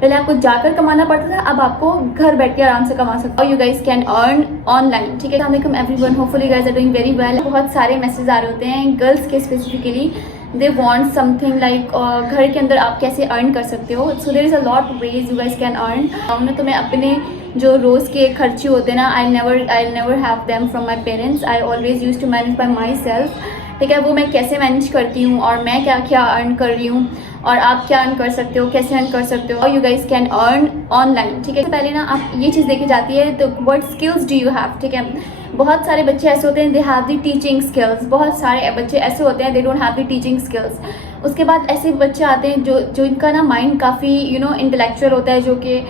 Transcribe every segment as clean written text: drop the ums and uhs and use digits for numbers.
पहले आपको जाकर कमाना पड़ता था, अब आपको घर बैठ के आराम से कमा सकते हो। You guys can earn online, ठीक है। अस्सलाम वालेकुम everyone, hopefully you guys are doing very well. बहुत सारे मैसेज आ रहे होते हैं गर्ल्स के specifically, they want something like घर के अंदर आप कैसे अर्न कर सकते हो। So there is a lot ways you guys can earn. तो मैं अपने जो रोज़ के खर्चे होते हैं ना, I never have them from my parents, I always use to manage by myself, ठीक है। वो मैं कैसे मैनेज करती हूँ और मैं क्या क्या अर्न कर रही हूँ और आप क्या अर्न कर सकते हो, कैसे अर्न कर सकते हो। You guys can earn online, ठीक है। पहले ना आप ये चीज़ देखी जाती है तो what skills do you have, ठीक है। बहुत सारे बच्चे ऐसे होते हैं they have the teaching skills, बहुत सारे बच्चे ऐसे होते हैं they don't have the teaching skills. उसके बाद ऐसे बच्चे आते हैं जो इनका ना माइंड काफ़ी इंटेलेक्चुअल होता है, जो कि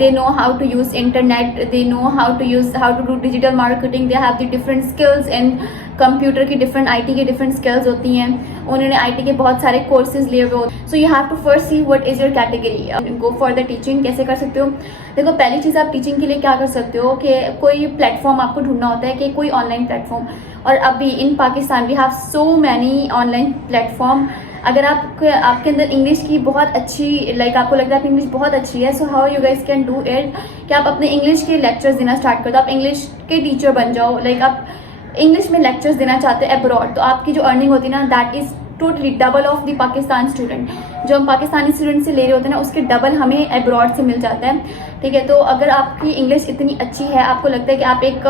they know how to use internet, they know how to do digital marketing, they have the different skills and computer की डिफरेंट IT की डिफरेंट स्किल्स होती हैं, उन्होंने IT के बहुत सारे कोर्सेज लिए हुए होते हैं। So you have to first see what is your category, go for the teaching. कैसे कर सकते हो? देखो, पहली चीज़ आप टीचिंग के लिए क्या कर सकते हो कि कोई प्लेटफॉर्म आपको ढूंढना होता है, कि कोई ऑनलाइन प्लेटफॉर्म। और अभी in Pakistan we have so many online platform. अगर आपके अंदर इंग्लिश की बहुत अच्छी आपको लगता है इंग्लिश बहुत अच्छी है, so how you guys can do it कि आप अपने इंग्लिश के लेक्चर्स देना स्टार्ट कर दो, आप इंग्लिश के टीचर बन जाओ। आप इंग्लिश में लेक्चर्स देना चाहते हैं अब्रॉड, तो आपकी जो अर्निंग होती है ना, that is totally double of the Pakistan student. जो हम पाकिस्तानी स्टूडेंट से ले रहे होते हैं ना, उसके डबल हमें अब्रॉड से मिल जाता है, ठीक है। तो अगर आपकी इंग्लिश इतनी अच्छी है, आपको लगता है कि आप एक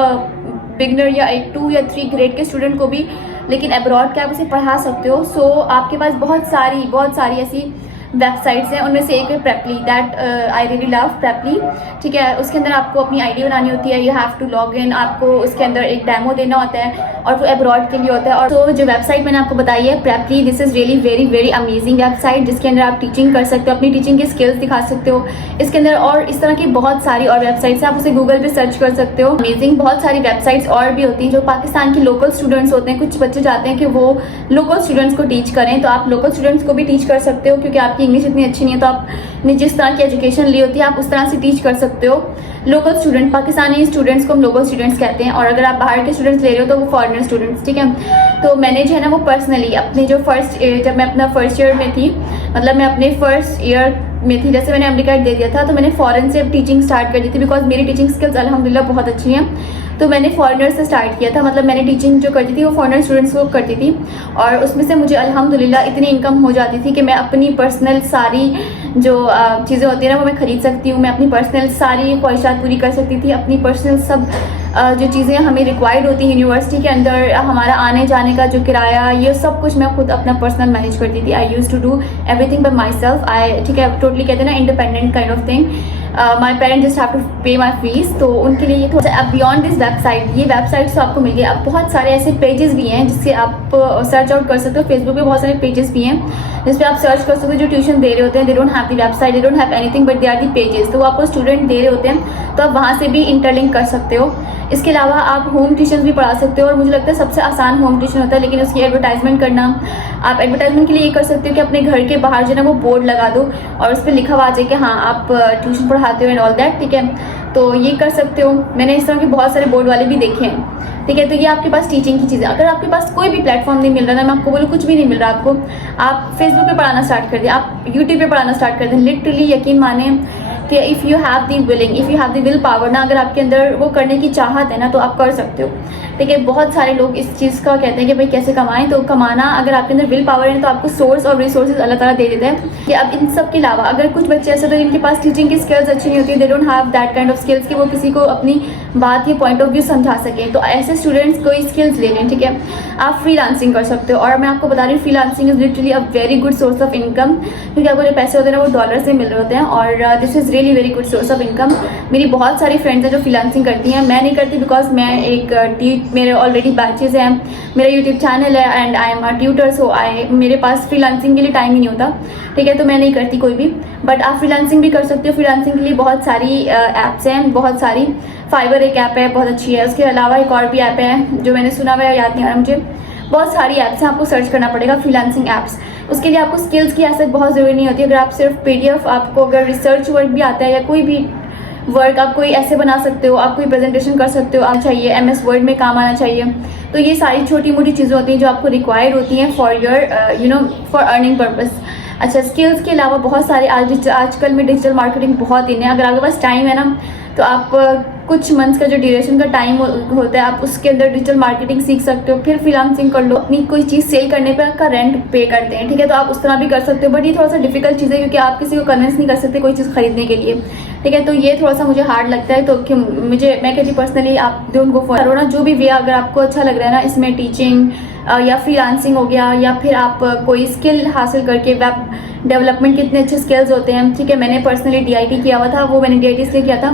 बिगनर या एक 2 या 3 ग्रेड के स्टूडेंट को भी लेकिन अब्रॉड के आप उसे पढ़ा सकते हो। सो आपके पास बहुत सारी ऐसी वेबसाइट्स हैं, उनमें से एक है प्रेपली, दैट आई रियली लव प्रेपली, ठीक है। उसके अंदर आपको अपनी आईडी बनानी होती है, you have to log in, आपको उसके अंदर एक डेमो देना होता है और वो अब्रॉड के लिए होता है। और तो जो वेबसाइट मैंने आपको बताई है Preply, this is really very very amazing website, जिसके अंदर आप टीचिंग कर सकते हो, अपनी टीचिंग के स्किल्स दिखा सकते हो इसके अंदर। और इस तरह की बहुत सारी और वेबसाइट्स हैं, आप उसे गूगल पे सर्च कर सकते हो। अमेजिंग बहुत सारी वेबसाइट्स और भी होती हैं जो पाकिस्तान के लोकल स्टूडेंट्स होते हैं। कुछ बच्चे चाहते हैं कि वो लोकल स्टूडेंट्स को टीच करें, तो आप लोकल स्टूडेंट्स को भी टीच कर सकते हो, क्योंकि आपकी इंग्लिश इतनी अच्छी नहीं है, तो आपने जिस तरह की एजुकेशन ली होती है आप उस तरह से टीच कर सकते हो। लोकल स्टूडेंट, पाकिस्तानी स्टूडेंट्स को हम लोकल स्टूडेंट्स कहते हैं, और अगर आप बाहर के स्टूडेंट्स ले रहे हो तो वो फॉरेनर स्टूडेंट्स, ठीक है। तो मैंने जो है ना वो पर्सनली अपने जो जब मैं अपना फर्स्ट ईयर में थी, मतलब मैं अपने फर्स्ट ईयर में थी, जैसे मैंने एमडी दे दिया था, तो मैंने फॉरेन से टीचिंग स्टार्ट कर दी थी, बिकॉज मेरी टीचिंग स्किल्स अल्हम्दुलिल्लाह बहुत अच्छी हैं। तो मैंने फॉरेनर से स्टार्ट किया था, मतलब मैंने टीचिंग जो करती थी वो फॉरेनर स्टूडेंट्स को करती थी, और उसमें से मुझे अल्हम्दुलिल्लाह इतनी इनकम हो जाती थी कि मैं अपनी पर्सनल सारी जो चीज़ें होती है ना वो मैं ख़रीद सकती हूँ, मैं अपनी पर्सनल सारी ख्वाहिशात पूरी कर सकती थी। अपनी पर्सनल सब जो चीज़ें हमें रिक्वायर्ड होती हैं यूनिवर्सिटी के अंदर, हमारा आने जाने का जो किराया, ये सब कुछ मैं खुद अपना पर्सनल मैनेज करती थी। I used to do everything by myself, ठीक है। टोटली कहते हैं ना independent kind of thing. My parents just have to pay my fees, तो उनके लिए ये थोड़ा अब बियॉन्ड दिस वेबसाइट, ये वेबसाइट तो आपको मिल गई। अब बहुत सारे ऐसे पेजेस भी हैं जिससे आप सर्च आउट कर सकते हो। फेसबुक पे बहुत सारे पेजेस भी हैं जिस पे आप सर्च कर सकते हो, जो ट्यूशन दे रहे होते हैं, they don't have the website, they don't have anything but they are the pages, तो वो आपको स्टूडेंट दे रहे होते हैं, तो आप वहाँ से भी इंटरलिंक कर सकते हो। इसके अलावा आप होम ट्यूशन भी पढ़ा सकते हो, और मुझे लगता है सबसे आसान होम ट्यूशन होता है, लेकिन उसकी एडवर्टाइजमेंट करना। आप एडवर्टाइजमेंट के लिए ये कर सकते हो कि अपने घर के बाहर जो है ना वो बोर्ड लगा दो और उस पर लिखा हुआ आ जाए कि हाँ आप ट्यूशन पढ़ाते हो एंड ऑल दैट, ठीक है। तो ये कर सकते हो, मैंने इस तरह के बहुत सारे बोर्ड वाले भी देखे हैं, ठीक है। तो ये आपके पास टीचिंग की चीज़ें। अगर आपके पास कोई भी प्लेटफॉर्म नहीं मिल रहा ना, मैं आपको बोलूँ कुछ भी नहीं मिल रहा आपको, आप फेसबुक पे पढ़ाना स्टार्ट कर दें, आप यूट्यूब पे पढ़ाना स्टार्ट कर दें। लिटरली यकीन माने कि if you have the willing, if you have the will power ना, अगर आपके अंदर वो करने की चाहत है ना, तो आप कर सकते हो, ठीक है। बहुत सारे लोग इस चीज़ का कहते हैं कि भाई कैसे कमाएं, तो कमाना अगर आपके अंदर विल पावर है तो आपको सोर्स और रिसोर्सेज अल्लाह ताला दे देते हैं। कि अब इन सब के अलावा अगर कुछ बच्चे ऐसे तो जिनके पास टीचिंग की स्किल्स अच्छी नहीं होती, दे don't have that kind of skills कि वो किसी को अपनी बात या पॉइंट ऑफ व्यू समझा सकें, तो ऐसे स्टूडेंट्स कोई स्किल्स ले लें, ठीक है। आप फ्रीलांसिंग कर सकते हो, और मैं आपको बता रही हूँ freelancing is literally a very good source of income, क्योंकि आपको जो पैसे होते हैं ना वो डॉलर से मिल रहे होते हैं, और this is really very good source of income. मेरी बहुत सारी फ्रेंड्स हैं जो फ्रीलांसिंग करती हैं, मैं नहीं करती बिकॉज मैं एक मेरे ऑलरेडी बैचेज हैं, मेरा यूट्यूब चैनल है and I am a tutor, so मेरे पास फ्रीलांसिंग के लिए टाइम ही नहीं होता, ठीक है। तो मैं नहीं करती कोई भी, बट आप फ्रीलांसिंग भी कर सकते हो। फ्रीलांसिंग के लिए बहुत सारी ऐप्स हैं, बहुत सारी। फाइवर एक ऐप है, बहुत अच्छी है। उसके अलावा एक और भी ऐप है जो मैंने सुना हुआ है, याद नहीं आ रहा मुझे। बहुत सारी ऐप्स हैं, आपको सर्च करना पड़ेगा फ्रीलांसिंग ऐप्स। उसके लिए आपको स्किल्स की ऐसे बहुत ज़रूरी नहीं होती। अगर आप सिर्फ PDF, आपको अगर रिसर्च वर्क भी आता है या कोई भी वर्क आप कोई ऐसे बना सकते हो, आप कोई प्रेजेंटेशन कर सकते हो, आना चाहिए, MS वर्ड में काम आना चाहिए। तो ये सारी छोटी मोटी चीज़ें होती हैं जो आपको रिक्वायर्ड होती हैं for your for earning purpose. अच्छा, स्किल्स के अलावा बहुत सारे आजकल में डिजिटल मार्केटिंग बहुत इन है। अगर आपके पास टाइम है ना तो आप कुछ मंथ्स का जो ड्यूरेशन का टाइम होता है आप उसके अंदर डिजिटल मार्केटिंग सीख सकते हो, फिर फ्रीलांसिंग कर लो। अपनी कोई चीज़ सेल करने पे आपका रेंट पे करते हैं, ठीक है, तो आप उस तरह भी कर सकते हो। बट ये थोड़ा सा डिफिकल्ट चीज़ है क्योंकि आप किसी को कन्विंस नहीं कर सकते कोई चीज़ खरीदने के लिए, ठीक है, तो ये थोड़ा सा मुझे हार्ड लगता है। तो कि मैं कहती पर्सनली आप डोंट गो फॉर करो ना, जो भी वे अगर आपको अच्छा लग रहा है ना, इसमें टीचिंग या फ्रीलांसिंग हो गया, या फिर आप कोई स्किल हासिल करके वेब डेवलपमेंट के इतने अच्छे स्किल्स होते हैं, ठीक है। मैंने पर्सनली DIT किया हुआ था, वो मैंने DIT इसलिए किया था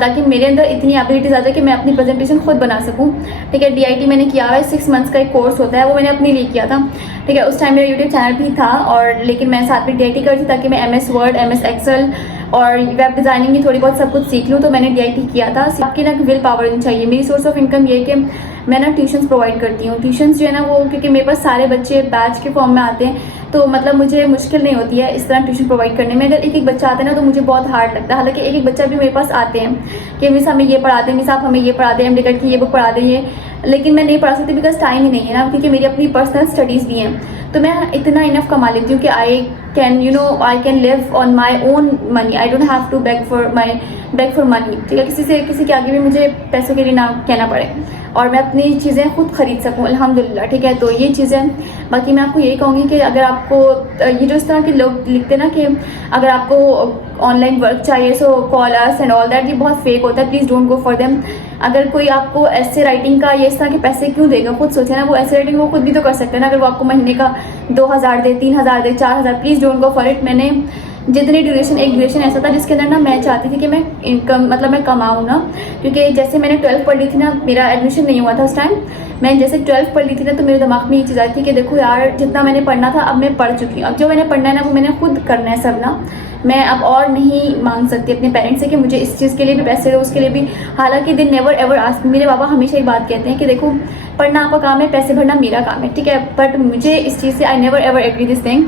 ताकि मेरे अंदर इतनी एबिलिटीज आ जाए कि मैं अपनी प्रेजेंटेशन खुद बना सकूं, ठीक है। DIT मैंने किया है, 6 मंथ्स का एक कोर्स होता है, वो मैंने अपने लिए किया था, ठीक है। उस टाइम मेरा यूट्यूब चैनल भी था, और लेकिन मैं साथ में DIT करती ताकि मैं MS वर्ड, MS एक्सेल और वेब डिज़ाइनिंग की थोड़ी बहुत सब कुछ सीख लूँ, तो मैंने DIT किया था। आपकी ना विल पावर नहीं चाहिए। मेरी सोर्स ऑफ इनकम ये है कि मैं ना ट्यूशन्स प्रोवाइड करती हूँ। ट्यूशन्स जो है ना वो, क्योंकि मेरे पास सारे बच्चे बैच के फॉर्म में आते हैं, तो मतलब मुझे मुश्किल नहीं होती है इस तरह ट्यूशन प्रोवाइड करने में। अगर एक बच्चा आता है ना तो मुझे बहुत हार्ड लगता है। हालांकि एक बच्चा भी मेरे पास आते हैं कि मिस हमें ये पढ़ाते हैं, मिस आप हमें ये पढ़ाते हैं, MDCAT की ये बुक पढ़ा देंगे, लेकिन मैं नहीं पढ़ा सकती बिकॉज टाइम ही नहीं है ना, क्योंकि मेरी अपनी पर्सनल स्टडीज़ भी हैं। तो मैं इतना इनफ कमा लेती हूँ कि I can live on my own money. I don't have to beg for money, ठीक है। किसी के आगे भी मुझे पैसों के लिए ना कहना पड़े, और मैं अपनी चीज़ें खुद खरीद सकूँ, अल्हम्दुलिल्लाह, ठीक है। तो ये चीज़ें, बाकी मैं आपको यही कहूँगी कि अगर आपको ये जो इस तरह के लोग लिखते हैं ना कि अगर आपको ऑनलाइन वर्क चाहिए so call us and all that, ये बहुत फेक होता है। Please don't go for them. अगर कोई आपको ऐसे राइटिंग का ये इस तरह के पैसे क्यों देगा, खुद सोचे ना। वो ऐसे राइटिंग वो खुद भी तो कर सकते हैं ना। अगर वो आपको महीने का 2000 दे, 3000 दे, 4000, please don't go for it. मैंने जितनी एक ड्यूरेशन ऐसा था जिसके अंदर ना मैं चाहती थी कि मैं इनकम मतलब मैं कमाऊँ ना, क्योंकि जैसे मैंने 12th पढ़ ली थी ना, मेरा एडमिशन नहीं हुआ था उस टाइम। मैं जैसे 12th पढ़ ली थी ना तो मेरे दिमाग में ये चीज़ आई थी कि देखो यार, जितना मैंने पढ़ना था अब मैं पढ़ चुकी हूँ। अब जो मैंने पढ़ना है ना वो मैंने खुद करना है सब ना। मैं अब और नहीं मांग सकती अपने पेरेंट्स से कि मुझे इस चीज़ के लिए भी पैसे दो, उसके लिए भी। हालांकि दे नेवर एवर आस्क। मेरे बाबा हमेशा ही बात कहते हैं कि देखो पढ़ना आपका काम है, पैसे भरना मेरा काम है, ठीक है। बट मुझे इस चीज़ से I never ever agree this thing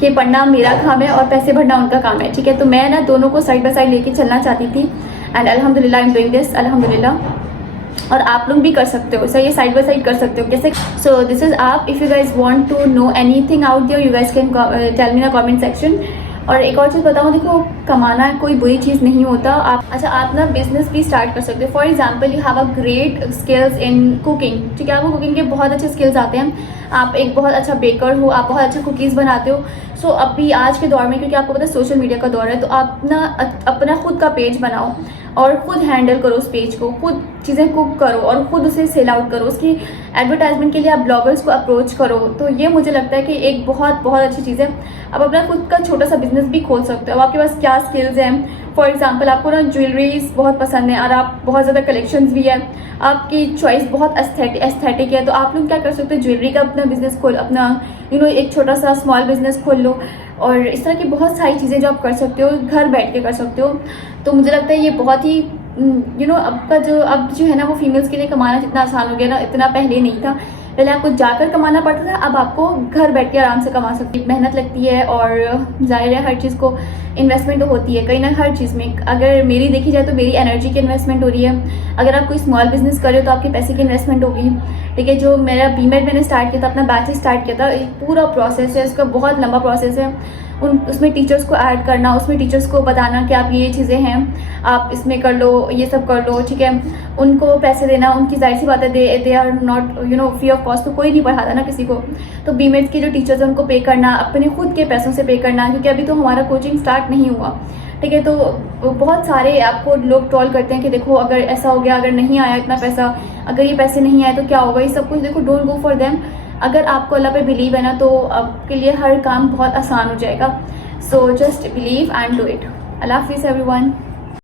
कि पढ़ना मेरा काम है और पैसे भरना उनका काम है, ठीक है। तो मैं ना दोनों को साइड बाय साइड लेके चलना चाहती थी, एंड अल्हम्दुलिल्लाह आई एम डूइंग दिस, अल्हम्दुलिल्लाह। और आप लोग भी कर सकते हो, सही, ये साइड बाय साइड कर सकते हो। कैसे? सो दिस इज आप। If you guys want to know anything out there, you guys can tell me in the comment section. और एक और चीज़ बताऊँ, देखो कमाना कोई बुरी चीज़ नहीं होता। आप ना बिजनेस भी स्टार्ट कर सकते हो। For example, you have a great skills in cooking, ठीक है। आपको कुकिंग के बहुत अच्छे स्किल्स आते हैं, आप एक बहुत अच्छा बेकर हो, आप बहुत अच्छा कुकीज़ बनाते हो। सो अभी आज के दौर में, क्योंकि आपको पता है सोशल मीडिया का दौर है, तो आप ना अपना खुद का पेज बनाओ और खुद हैंडल करो उस पेज को, खुद चीज़ें कुक करो और खुद उसे सेल आउट करो। उसकी एडवर्टाइजमेंट के लिए आप ब्लॉगर्स को अप्रोच करो। तो ये मुझे लगता है कि एक बहुत बहुत अच्छी चीज़ है। आप अपना खुद का छोटा सा बिजनेस भी खोल सकते हो। अब आपके पास क्या स्किल्स हैं, फॉर एग्जाम्पल आपको ना ज्वेलरीज बहुत पसंद है और आप बहुत ज़्यादा कलेक्शंस भी है, आपकी चॉइस बहुत एस्थेटिक है, तो आप लोग क्या कर सकते हो, ज्वेलरी का अपना बिजनेस खोल, अपना एक छोटा सा स्मॉल बिजनेस खोल लो। और इस तरह की बहुत सारी चीज़ें जो आप कर सकते हो, घर बैठ के कर सकते हो। तो मुझे लगता है ये बहुत ही अब जो है ना वो फीमेल्स के लिए कमाना जितना आसान हो गया ना, इतना पहले नहीं था। पहले आपको जाकर कमाना पड़ता था, अब आपको घर बैठ के आराम से कमा सकती है। मेहनत लगती है और जाहिर है हर चीज़ को इन्वेस्टमेंट तो होती है कहीं ना, हर चीज़ में। अगर मेरी देखी जाए तो मेरी एनर्जी की इन्वेस्टमेंट हो रही है। अगर आप कोई स्मॉल बिजनेस कर रहे हो तो आपके पैसे की इन्वेस्टमेंट होगी, ठीक है। जो मेरा BMED मैंने स्टार्ट किया था, अपना बैच स्टार्ट किया था, एक पूरा प्रोसेस है, उसका बहुत लंबा प्रोसेस है। उसमें टीचर्स को ऐड करना, उसमें टीचर्स को बताना कि आप ये चीज़ें हैं, आप इसमें कर लो, ये सब कर लो, ठीक है। उनको पैसे देना, उनकी जाहिर सी बात है they are not free of cost, तो कोई नहीं पढ़ाता ना किसी को। तो BMED के जो टीचर्स हैं उनको पे करना, अपने खुद के पैसों से पे करना, क्योंकि अभी तो हमारा कोचिंग स्टार्ट नहीं हुआ, ठीक है। तो बहुत सारे आपको लोग ट्रोल करते हैं कि देखो अगर ऐसा हो गया, अगर नहीं आया इतना पैसा, अगर ये पैसे नहीं आए तो क्या होगा, ये सब कुछ देखो, डोंट गो फॉर देम। अगर आपको अल्लाह पे बिलीव है ना तो आपके लिए हर काम बहुत आसान हो जाएगा। So just believe and do it. अल्लाह हाफिज़ एवरीवन।